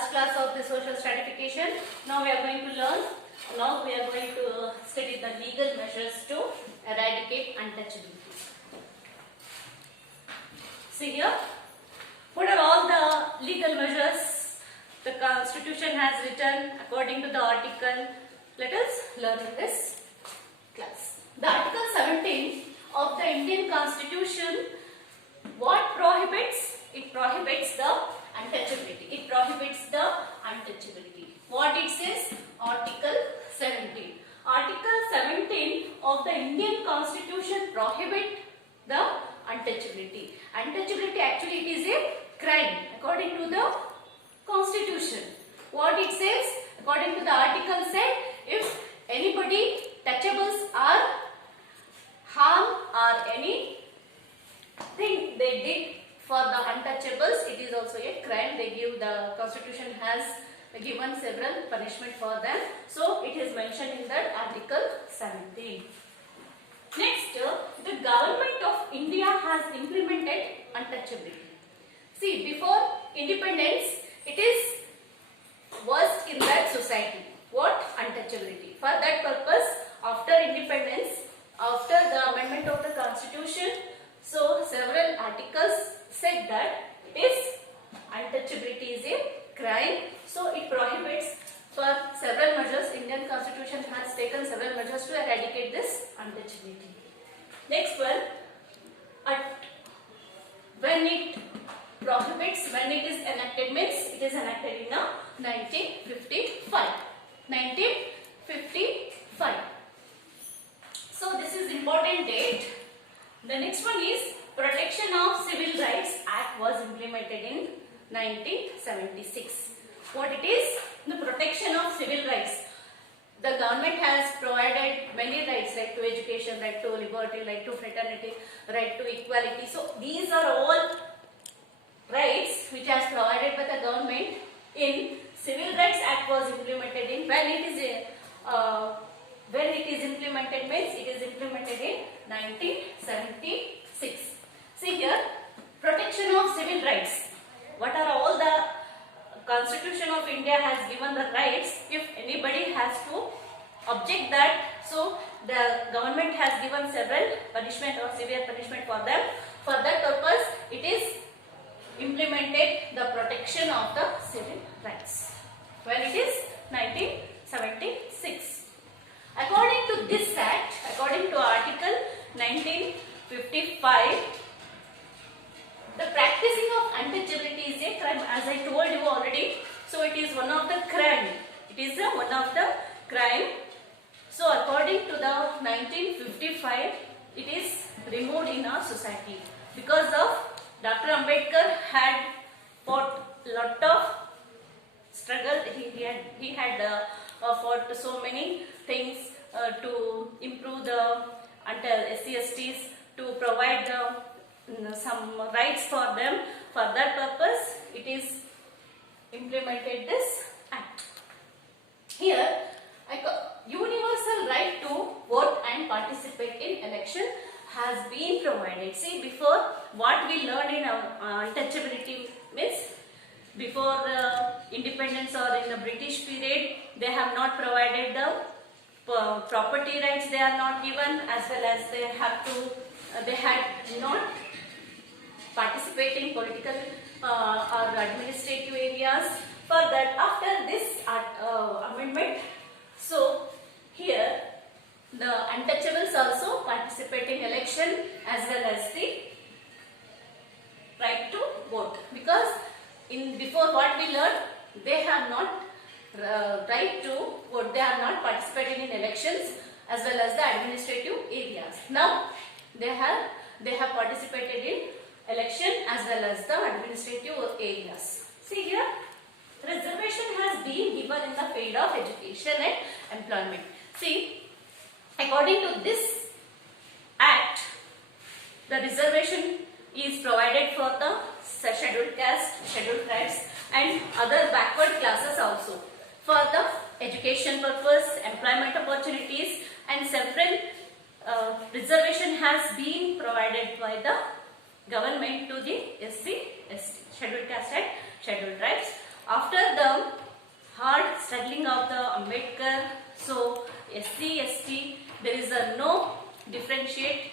last class of the social stratification. Now we are going to learn. Now we are going to study the legal measures to eradicate untouchability. See here, what are all the legal measures the Constitution has written according to the article? Let us learn in this class. The Article 17 of the Indian Constitution, what prohibits? It prohibits the untouchability. It prohibits the untouchability. What it says? Article 17. Article 17 of the Indian Constitution prohibit the untouchability. Untouchability actually it is a crime according to the Constitution. What it says? According to the article said, if anybody touchables are harm or anything they did for the untouchables, it is also a crime. The Constitution has given several punishment for them. So it is mentioned in that Article 17. Next, the government of India has implemented untouchability. See, before independence, it is worst in that society. What? Untouchability. For that purpose, after independence, after the amendment of the Constitution, so several articles said that this untouchability is a crime. So it prohibits for several measures. Indian Constitution has taken several measures to eradicate this untouchability. Next one, when it prohibits, when it is enacted, means it is enacted in 1955. 1955. So this is important date. The next one is Protection of Civil Rights Act was implemented in 1976. What it is? The protection of civil rights. The government has provided many rights, right to education, right to liberty, right to fraternity, right to equality. So these are all rights which has provided by the government. In Civil Rights Act was implemented in when it is implemented means it is implemented in 1976. See here, protection of civil rights. What are all the Constitution of India has given the rights? If anybody has to object that, so the government has given several punishment or severe punishment for them. For that purpose, it is implemented the protection of the civil rights. When it is 1976. According to this act, according to Article 1955, the practicing of untouchability is a crime, as I told you already. So it is one of the crime. It is one of the crime. So according to the 1955, it is removed in our society because of Dr. Ambedkar had fought lot of struggle. He had fought so many things to improve the SC/STs, to provide some rights for them. For that purpose, it is implemented this act. Here, universal right to vote and participate in election has been provided. See, before what we learned in untouchability means before independence or in the British period, they have not provided the property rights. They are not given, as well as they had not participate in political or administrative areas. For that, after this amendment, so here the untouchables also participate in election as well as the right to vote, because in before what we learned, they have not right to vote. They are not participating in elections as well as the administrative areas. Now they have participated in election as well as the administrative areas. See here, reservation has been given in the field of education and employment. See, according to this act, the reservation is provided for the scheduled caste, scheduled tribes and other backward classes also, for the education purpose, employment opportunities, and several reservation has been provided by the government to the SC/ST, scheduled caste and scheduled tribes. After the hard struggling of the Ambedkar, so SC, ST, there is a no differentiate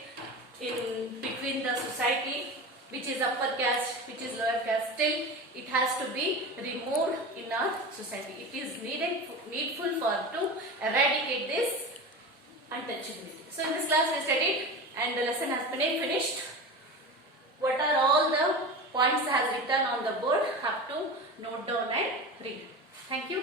in between the society, which is upper caste, which is lower caste. Still, it has to be removed in our society. It is needful for to eradicate this untouchability. So in this class we studied and the lesson has been finished. What are all the points has written on the board? Have to note down and read. Thank you.